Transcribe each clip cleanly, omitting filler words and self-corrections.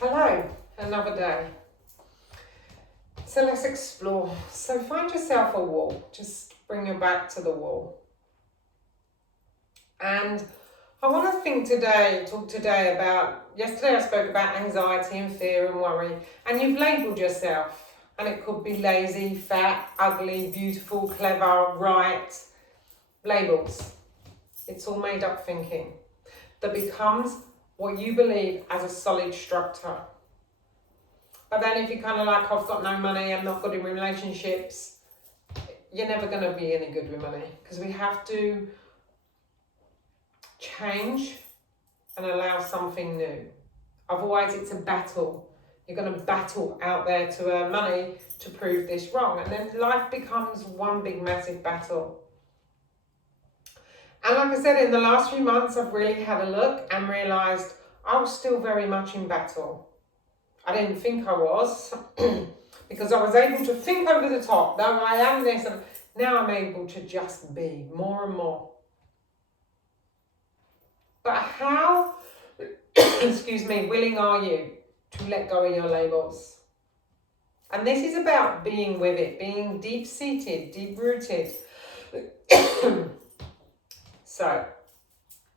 Hello, another day. So let's explore. So find yourself a wall. Just bring your back to the wall. And I want to talk today about, yesterday I spoke about anxiety and fear and worry. And you've labelled yourself. And it could be lazy, fat, ugly, beautiful, clever, right. Labels. It's all made up thinking that becomes what you believe as a solid structure. But then if you're kind of like, I've got no money, I'm not good in relationships, you're never going to be any good with money. Because we have to change and allow something new. Otherwise it's a battle. You're going to battle out there to earn money to prove this wrong. And then life becomes one big massive battle. And like I said, in the last few months, I've really had a look and realised I was still very much in battle. I didn't think I was because I was able to think over the top. Though I am this, and now I'm able to just be more and more. But how, willing are you to let go of your labels? And this is about being with it, being deep-seated, deep-rooted. So,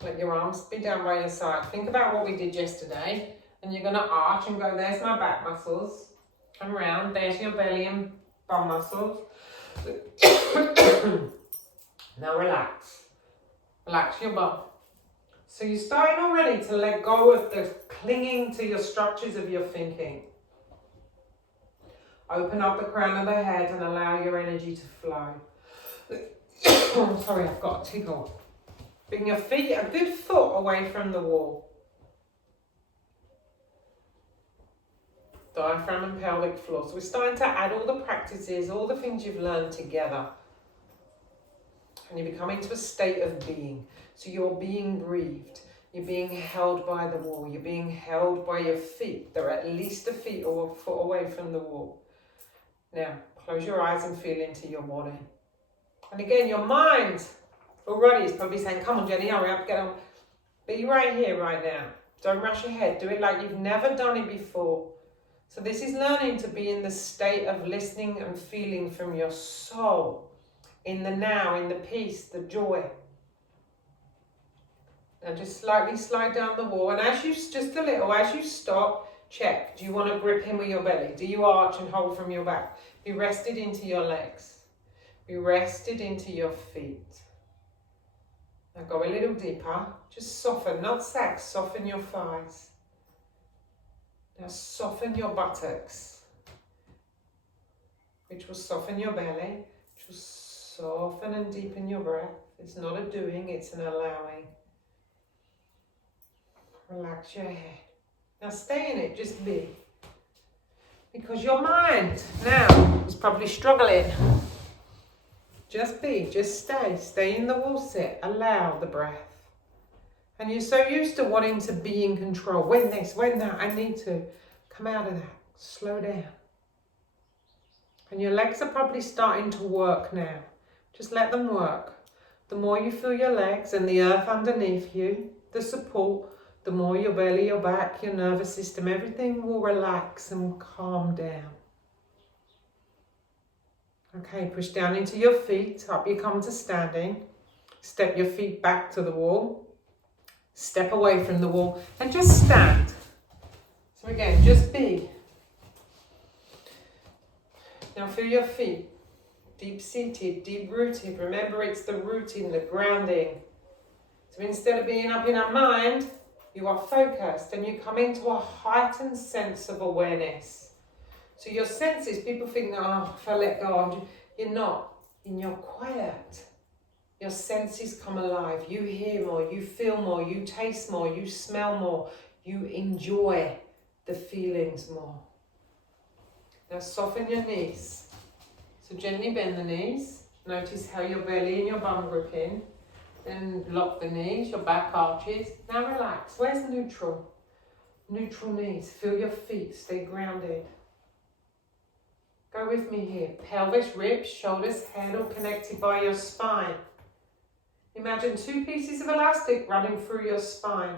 let your arms be down by your side. Think about what we did yesterday. And you're going to arch and go, there's my back muscles. And round, there's your belly and bum muscles. Now relax. Relax your bum. So you're starting already to let go of the clinging to your structures of your thinking. Open up the crown of the head and allow your energy to flow. I'm sorry, I've got a tickle. Bring your feet a good foot away from the wall. Diaphragm and pelvic floor. So we're starting to add all the practices, all the things you've learned together. And you become into a state of being. So you're being breathed. You're being held by the wall. You're being held by your feet. They're at least a feet or a foot away from the wall. Now, close your eyes and feel into your body. And again, your mind already is probably saying, come on Jenny, hurry up, get on. Be right here, right now. Don't rush ahead. Do it like you've never done it before. So this is learning to be in the state of listening and feeling from your soul, in the now, in the peace, the joy. Now just slightly slide down the wall, and as you stop, check. Do you want to grip in with your belly? Do you arch and hold from your back? Be rested into your legs. Be rested into your feet. Now go a little deeper. Just soften, not sag, soften your thighs. Now soften your buttocks, which will soften your belly, which will soften and deepen your breath. It's not a doing, it's an allowing. Relax your head. Now stay in it, just be. Because your mind now is probably struggling. Just be, just stay in the wall sit, allow the breath. And you're so used to wanting to be in control. When this, when that, I need to. Come out of that. Slow down. And your legs are probably starting to work now. Just let them work. The more you feel your legs and the earth underneath you, the support, the more your belly, your back, your nervous system, everything will relax and calm down. Okay, push down into your feet. Up you come to standing. Step your feet back to the wall. Step away from the wall and just stand. So again, just be. Now feel your feet. Deep-seated, deep-rooted. Remember, it's the rooting, the grounding. So instead of being up in our mind, you are focused and you come into a heightened sense of awareness. So your senses, people think, oh, if I let go, you're not. In your quiet. Your senses come alive. You hear more, you feel more, you taste more, you smell more, you enjoy the feelings more. Now soften your knees. So gently bend the knees. Notice how your belly and your bum grip in. Then lock the knees, your back arches. Now relax. Where's neutral? Neutral knees. Feel your feet. Stay grounded. Go with me here. Pelvis, ribs, shoulders, head all connected by your spine. Imagine two pieces of elastic running through your spine.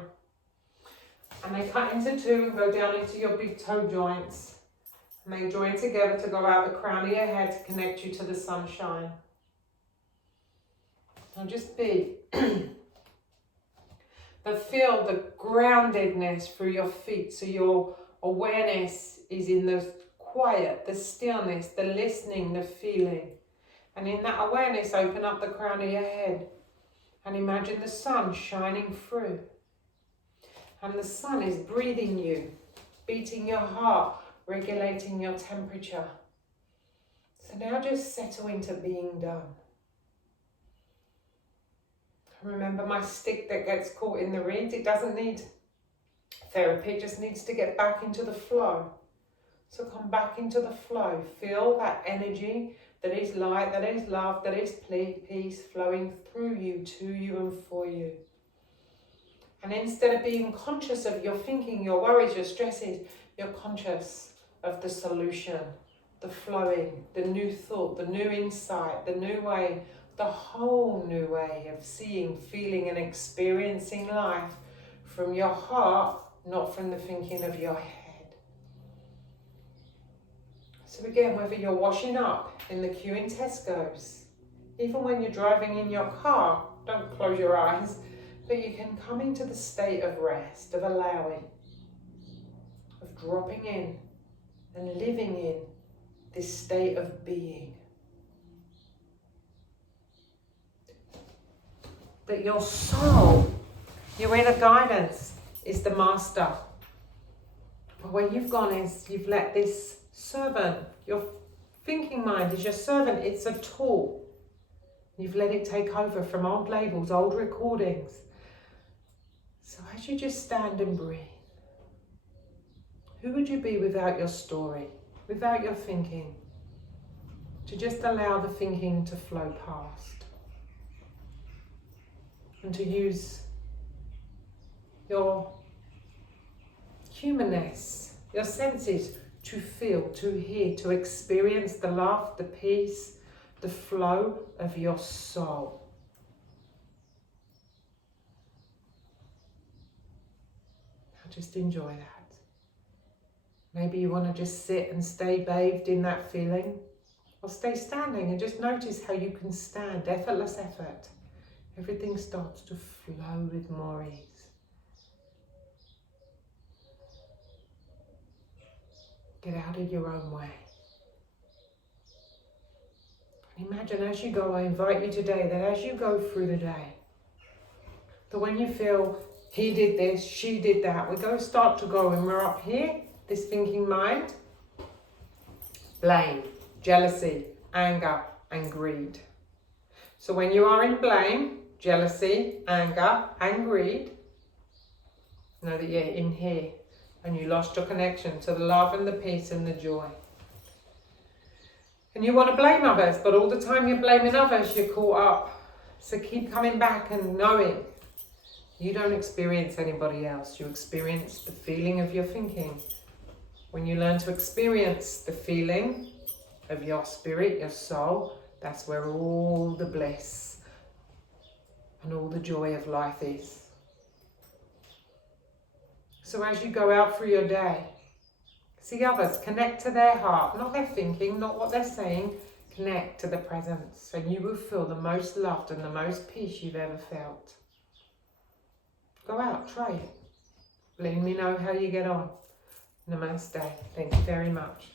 And they cut into two and go down into your big toe joints. And they join together to go out the crown of your head to connect you to the sunshine. Now just be. But feel the groundedness through your feet. So your awareness is in the quiet, the stillness, the listening, the feeling. And in that awareness, open up the crown of your head. And imagine the sun shining through. And the sun is breathing you, beating your heart, regulating your temperature. So now just settle into being done. Remember my stick that gets caught in the reeds? It doesn't need therapy, it just needs to get back into the flow. So come back into the flow. Feel that energy that is light, that is love, that is peace flowing through you, to you and for you. And instead of being conscious of your thinking, your worries, your stresses, you're conscious of the solution, the flowing, the new thought, the new insight, the new way, the whole new way of seeing, feeling and experiencing life from your heart, not from the thinking of your head. So again, whether you're washing up in the queue in Tesco's, even when you're driving in your car, don't close your eyes, but you can come into the state of rest, of allowing, of dropping in and living in this state of being. That your soul, your inner guidance is the master. But where you've gone is you've let this servant, your thinking mind is your servant, it's a tool. You've let it take over from old labels, old recordings. So as you just stand and breathe, who would you be without your story, without your thinking? To just allow the thinking to flow past. And to use your humanness, your senses to feel, to hear, to experience the love, the peace, the flow of your soul. Now just enjoy that. Maybe you want to just sit and stay bathed in that feeling, or stay standing and just notice how you can stand, effortless effort. Everything starts to flow with more ease. Get out of your own way. And imagine as you go, I invite you today that as you go through the day, that when you feel he did this, she did that, we start to go and we're up here, this thinking mind, blame, jealousy, anger and greed. So when you are in blame, jealousy, anger and greed, know that you're in here and you lost your connection to the love and the peace and the joy. And you want to blame others, but all the time you're blaming others, you're caught up. So keep coming back and knowing you don't experience anybody else. You experience the feeling of your thinking. When you learn to experience the feeling of your spirit, your soul, that's where all the bliss and all the joy of life is. So as you go out through your day, see others, connect to their heart, not their thinking, not what they're saying, connect to the presence, and you will feel the most loved and the most peace you've ever felt. Go out, try it. Let me know how you get on. Namaste. Thank you very much.